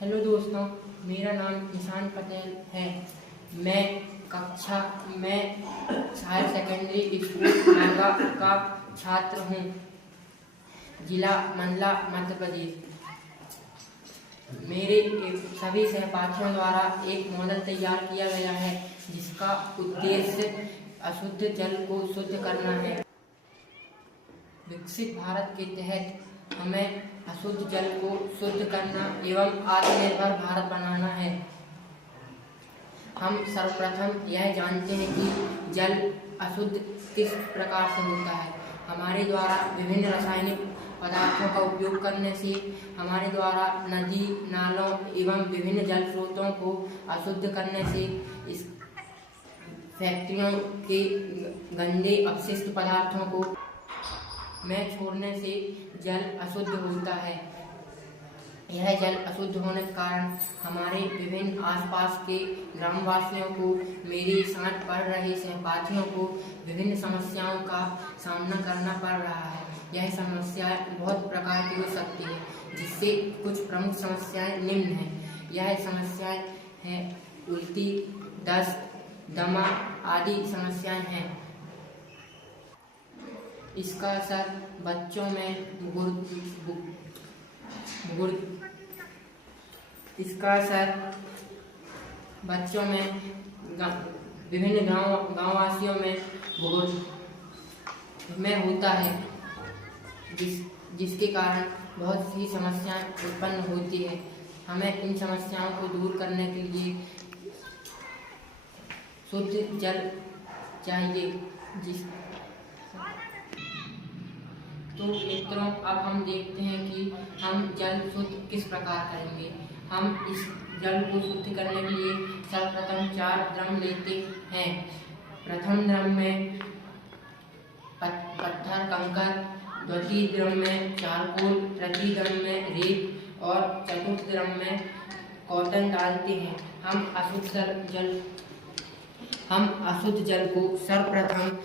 Hello दोस्तों, मेरा नाम निशान पटेल है। मैं कक्षा में हायर सेकेंडरी स्कूल नागा का छात्र हूँ, जिला मंडला, मध्य प्रदेश। मेरे सभी सहपाठियों द्वारा एक मॉडल तैयार किया गया है, जिसका उद्देश्य अशुद्ध जल को शुद्ध करना है। विकसित भारत के तहत हमें अशुद्ध जल को शुद्ध करना एवं आत्मनिर्भर भारत बनाना है। हम सर्वप्रथम यह जानते हैं कि जल अशुद्ध किस प्रकार से होता है। हमारे द्वारा विभिन्न रासायनिक पदार्थों का उपयोग करने से हमारे द्वारा नदी, नालों एवं विभिन्न जल स्रोतों को अशुद्ध करने से इस फैक्ट्रियों के गंदे अपशिष्ट पदार्थों को में छोड़ने से जल अशुद्ध होता है। यह जल अशुद्ध होने के कारण हमारे विभिन्न आसपास के ग्रामवासियों को, मेरे साथ पढ़ रहे सहपाठियों को विभिन्न समस्याओं का सामना करना पड़ रहा है। यह समस्याएं बहुत प्रकार की हो सकती है, जिससे कुछ प्रमुख समस्याएं निम्न हैं। यह समस्याएं हैं उल्टी, दस्त, दमा आदि समस्याएं हैं। इसका असर बच्चों में विभिन्न गांववासियों में होता है, जिसके कारण बहुत सी समस्याएं उत्पन्न होती है। हमें इन समस्याओं को दूर करने के लिए शुद्ध जल चाहिए। तो मित्रों, अब हम देखते हैं कि हम जल शुद्ध किस प्रकार करेंगे। हम इस जल को शुद्ध करने के लिए सर्वप्रथम 4 ड्रम लेते हैं। प्रथम ड्रम में पत्थर कंकर, द्वितीय ड्रम में चारकोल, तृतीय ड्रम में रेत और चतुर्थ ड्रम में कॉटन डालते हैं। हम अशुद्ध जल को सर्वप्रथम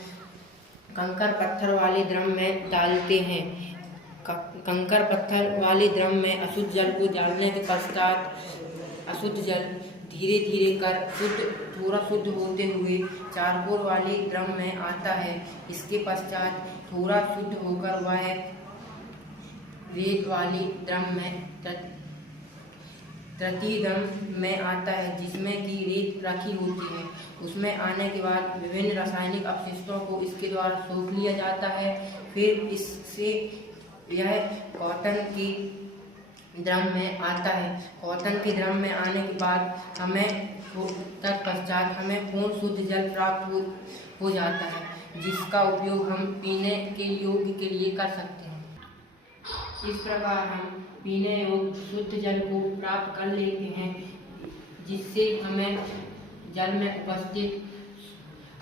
कंकर पत्थर वाले ड्रम में डालते हैं। कंकर पत्थर वाले ड्रम में अशुद्ध जल को डालने के पश्चात अशुद्ध जल धीरे धीरे कर पूरा शुद्ध होते हुए चारकोल वाले ड्रम में आता है। इसके पश्चात थोड़ा शुद्ध होकर वह रेत वाली ड्रम में तृतीय ड्रम में आता है, जिसमें की रेत रखी होती है। उसमें आने के बाद विभिन्न रासायनिक अपशिष्टों को इसके द्वारा सोख लिया जाता है। फिर इससे यह कॉटन की ड्रम में आता है। कॉटन के ड्रम में आने के बाद तत्पश्चात हमें पूर्ण शुद्ध जल प्राप्त हो जाता है, जिसका उपयोग हम पीने के योग्य के लिए कर सकते हैं। इस प्रकार हम पीने योग्य शुद्ध जल को प्राप्त कर लेते हैं, जिससे हमें जल में उपस्थित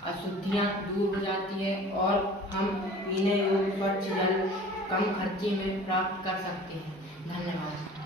अशुद्धियाँ दूर हो जाती है और हम पीने योग्य स्वच्छ जल कम खर्चे में प्राप्त कर सकते हैं। धन्यवाद।